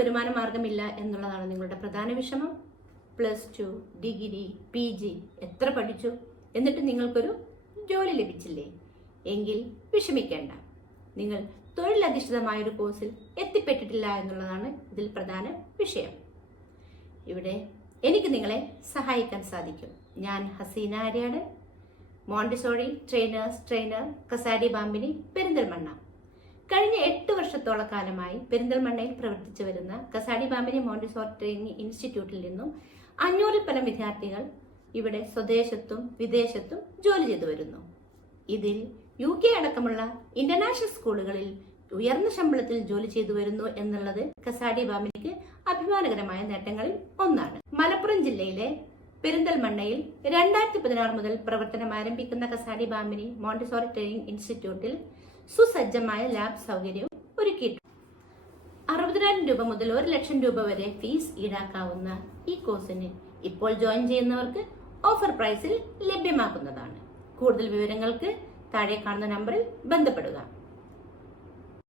വരുമാന മാർഗമില്ല എന്നുള്ളതാണ് നിങ്ങളുടെ പ്രധാന വിഷമം. +2, ഡിഗ്രി, PG എത്ര പഠിച്ചു, എന്നിട്ട് നിങ്ങൾക്കൊരു ജോലി ലഭിച്ചില്ലേ? എങ്കിൽ വിഷമിക്കേണ്ട. നിങ്ങൾ തൊഴിലധിഷ്ഠിതമായൊരു കോഴ്സിൽ എത്തിപ്പെട്ടിട്ടില്ല എന്നുള്ളതാണ് ഇതിൽ പ്രധാന വിഷയം. ഇവിടെ എനിക്ക് നിങ്ങളെ സഹായിക്കാൻ സാധിക്കും. ഞാൻ ഹസീന ആര്യാട്, മോണ്ടിസോറി ട്രെയിനർ, കസാടി ബാമ്പിനി, പെരിന്തൽമണ്ണ. കഴിഞ്ഞ 8 വർഷത്തോളം കാലമായി പെരിന്തൽമണ്ണയിൽ പ്രവർത്തിച്ചു വരുന്ന കസാടി ബാമ്പിനി മോണ്ടിസോറി ട്രെയിനിങ് ഇൻസ്റ്റിറ്റ്യൂട്ടിൽ നിന്നും 500-ൽ പരം വിദ്യാർത്ഥികൾ ഇവിടെ സ്വദേശത്തും വിദേശത്തും ജോലി ചെയ്തു വരുന്നു. ഇതിൽ UK അടക്കമുള്ള ഇന്റർനാഷണൽ സ്കൂളുകളിൽ ഉയർന്ന ശമ്പളത്തിൽ ജോലി ചെയ്തു വരുന്നു എന്നുള്ളത് കസാടി ബാമ്പിനിക്ക് അഭിമാനകരമായ നേട്ടങ്ങളിൽ ഒന്നാണ്. മലപ്പുറം ജില്ലയിലെ പെരിന്തൽമണ്ണയിൽ 2016 മുതൽ പ്രവർത്തനം ആരംഭിക്കുന്ന കസാടി ബാമ്പിനി മോണ്ടിസോറി ട്രെയിനിങ് ഇൻസ്റ്റിറ്റ്യൂട്ടിൽ സുസജ്ജമായ ലാബ് സൗകര്യവും ഒരുക്കിയിട്ടുണ്ട്. 60,000 രൂപ മുതൽ 1 ലക്ഷം രൂപ വരെ ഫീസ് ഈടാക്കാവുന്ന ഈ കോഴ്സിന് ഇപ്പോൾ ജോയിൻ ചെയ്യുന്നവർക്ക് ഓഫർ പ്രൈസിൽ ലഭ്യമാക്കുന്നതാണ്. കൂടുതൽ വിവരങ്ങൾക്ക് താഴെ കാണുന്ന നമ്പറിൽ ബന്ധപ്പെടുക.